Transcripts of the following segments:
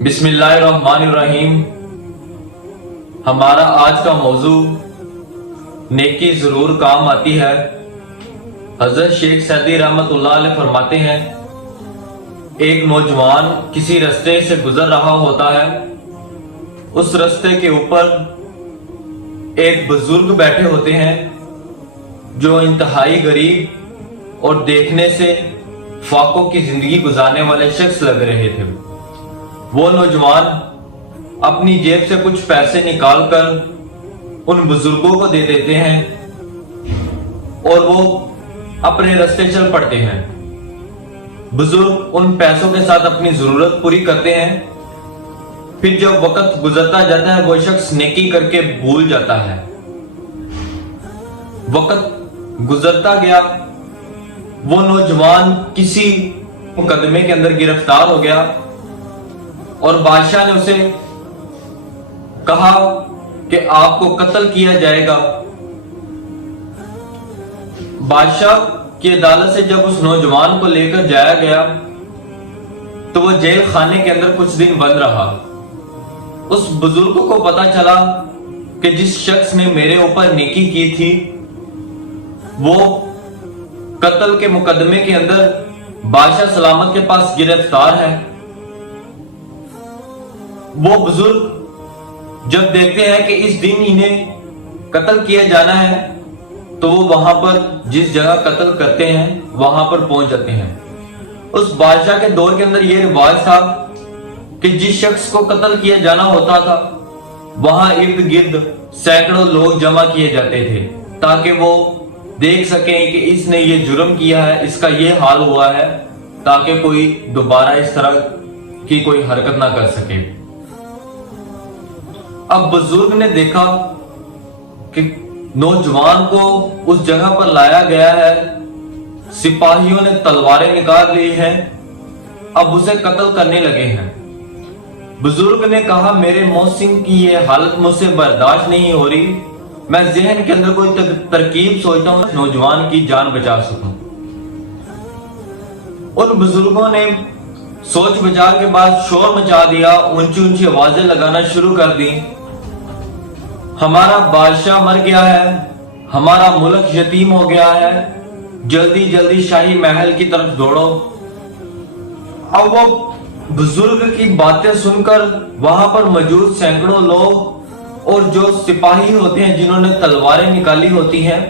बिस्मिल्लाहिर्रहमानिर्रहीम। हमारा आज का मौजू नेकी जरूर काम आती है। हजरत शेख सैदी रहमतुल्लाह अलैह फरमाते हैं, एक नौजवान किसी रास्ते से गुजर रहा होता है। उस रास्ते के ऊपर एक बुजुर्ग बैठे होते हैं जो इंतहाई गरीब और देखने से फाकों की जिंदगी गुजारने वाले शख्स लग रहे थे। वो नौजवान अपनी जेब से कुछ पैसे निकालकर उन बुजुर्गों को दे देते हैं और वो अपने रास्ते चल पड़ते हैं। बुजुर्ग उन पैसों के साथ अपनी जरूरत पूरी करते हैं। फिर जब वक्त गुजरता जाता है वो शख्स नेकी करके भूल जाता है। वक्त गुजरता गया, वो नौजवान किसी मुकदमे के अंदर गिरफ्तार हो गया और बादशाह ने उसे कहा कि आपको कत्ल किया जाएगा। बादशाह की अदालत से जब उस नौजवान को लेकर जाया गया तो वो जेल खाने के अंदर कुछ दिन बंद रहा। उस बुजुर्ग को पता चला कि जिस शख्स ने मेरे ऊपर नेकी की थी वो कत्ल के मुकदमे के अंदर बादशाह सलामत के पास गिरफ्तार है। वो बुजुर्ग जब देखते हैं कि इस दिन इन्हें कत्ल किया जाना है तो वो वहां पर जिस जगह कत्ल करते हैं वहां पर पहुंच जाते हैं। उस बादशाह के दौर के अंदर यह रिवाज था कि जिस शख्स को कत्ल किया जाना होता था वहां इर्द गिर्द सैकड़ों लोग जमा किए जाते थे ताकि वो देख सकें कि इसने ये जुर्म किया है, इसका ये हाल हुआ है, ताकि कोई दोबारा इस तरह की कोई हरकत ना कर सके। अब बुजुर्ग ने देखा कि नौजवान को उस जगह पर लाया गया है, सिपाहियों ने तलवारें निकाल ली हैं, अब उसे कत्ल करने लगे हैं। बुजुर्ग ने कहा, मेरे मोहसिन की ये हालत मुझसे बर्दाश्त नहीं हो रही, मैं जहन के अंदर कोई तरकीब सोचता हूं नौजवान की जान बचा सकूं। उन बुजुर्गों ने सोच विचार के बाद शोर मचा दिया, ऊंची ऊंची आवाजें लगाना शुरू कर दी। हमारा बादशाह मर गया है, हमारा मुल्क यतीम हो गया है, जल्दी जल्दी शाही महल की तरफ दौड़ो। अब वो बुजुर्ग की बातें सुनकर वहां पर मौजूद सैकड़ों लोग और जो सिपाही होते हैं जिन्होंने तलवारें निकाली होती हैं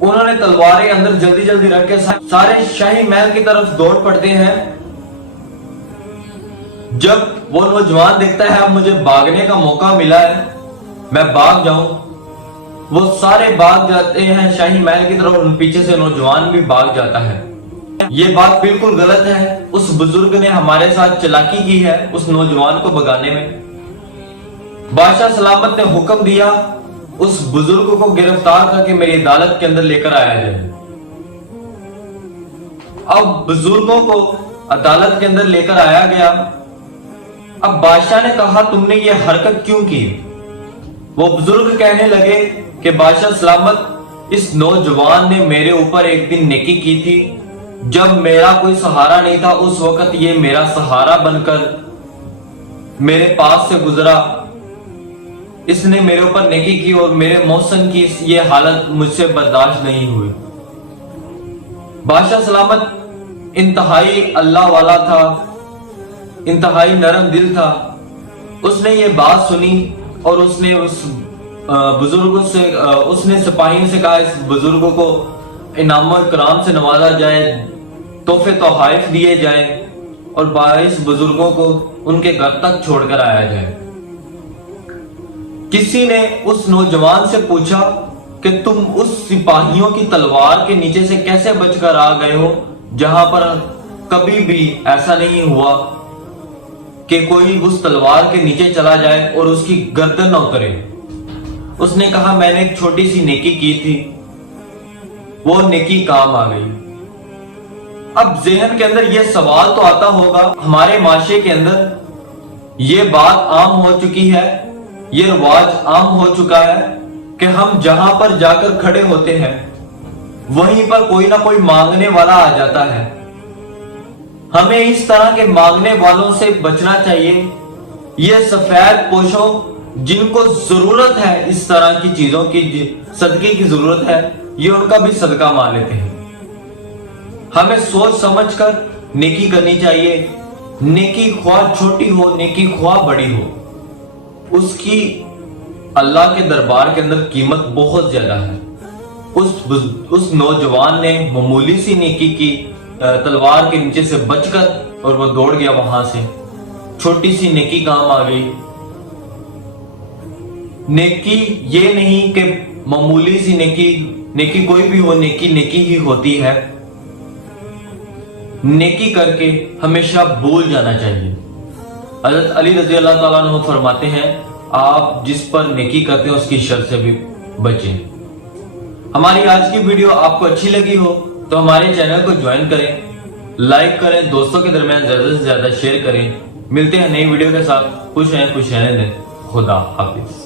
उन्होंने तलवारें अंदर जल्दी जल्दी रख के सारे शाही महल की तरफ दौड़ पड़ते हैं। जब वो नौजवान देखता है अब मुझे भागने का मौका मिला है, मैं भाग जाऊं, वो सारे भाग जाते हैं शाही महल की तरफ। उन पीछे से नौजवान भी भाग जाता है। ये बात बिल्कुल गलत है। उस बुजुर्ग ने हमारे साथ चालाकी की है उस नौजवान को भगाने में। बादशाह सलामत ने हुक्म दिया उस बुजुर्ग को गिरफ्तार करके मेरी अदालत के अंदर लेकर आया जाए। अब बुजुर्गों को अदालत के अंदर लेकर आया गया। अब बादशाह ने कहा, तुमने ये हरकत क्यों की? वो बुजुर्ग कहने लगे कि बादशाह सलामत, इस नौजवान ने मेरे ऊपर एक दिन नेकी की थी, जब मेरा कोई सहारा नहीं था उस वक्त ये मेरा सहारा बनकर मेरे पास से गुजरा। इसने मेरे ऊपर नेकी की और मेरे मोहसिन की ये हालत मुझसे बर्दाश्त नहीं हुई। बादशाह सलामत इंतहाई अल्लाह वाला था, इंतहाई नरम दिल था। उसने ये बात सुनी और उसने उस बुजुर्ग से उसने सिपाहियों से कहा, इस बुजुर्ग को इनाम और इकराम से नवाजा जाए, तोहफे तोहाइफ दिए जाए और 22 बुजुर्गों को उनके घर तक छोड़कर आया जाए। किसी ने उस नौजवान से पूछा कि तुम उस सिपाहियों की तलवार के नीचे से कैसे बचकर आ गए हो, जहां पर कभी भी ऐसा नहीं हुआ कि कोई उस तलवार के नीचे चला जाए और उसकी गर्दन न उतरे। उसने कहा, मैंने एक छोटी सी नेकी की थी, वो नेकी काम आ गई। अब ज़हन के अंदर यह सवाल तो आता होगा, हमारे माशरे के अंदर ये बात आम हो चुकी है, ये रिवाज आम हो चुका है कि हम जहां पर जाकर खड़े होते हैं वहीं पर कोई ना कोई मांगने वाला आ जाता है। हमें इस तरह के मांगने वालों से बचना चाहिए। ये सफेद पोशों जिनको जरूरत है इस तरह की चीजों की, सदके की जरूरत है, ये उनका भी सदका मान लेते हैं। हमें सोच समझकर नेकी करनी चाहिए। नेकी ख्वाह छोटी हो, नेकी ख्वाह बड़ी हो, उसकी अल्लाह के दरबार के अंदर कीमत बहुत ज्यादा है। उस नौजवान ने मामूली सी नेकी की, तलवार के नीचे से बचकर, और वो दौड़ गया वहां से। छोटी सी नेकी काम आ गई। नेकी ये नहीं कि मामूली सी नेकी कोई भी हो, नेकी नेकी ही होती है। नेकी करके हमेशा भूल जाना चाहिए। हजरत अली रजी अल्लाह ताला अन्हु फरमाते हैं, आप जिस पर नेकी करते हैं उसकी शर से भी बचें। हमारी आज की वीडियो आपको अच्छी लगी हो तो हमारे चैनल को ज्वाइन करें, लाइक करें, दोस्तों के दरमियान ज्यादा से ज्यादा शेयर करें। मिलते हैं नई वीडियो के साथ। खुश रहें, खुश रहने दें। खुदा हाफिज।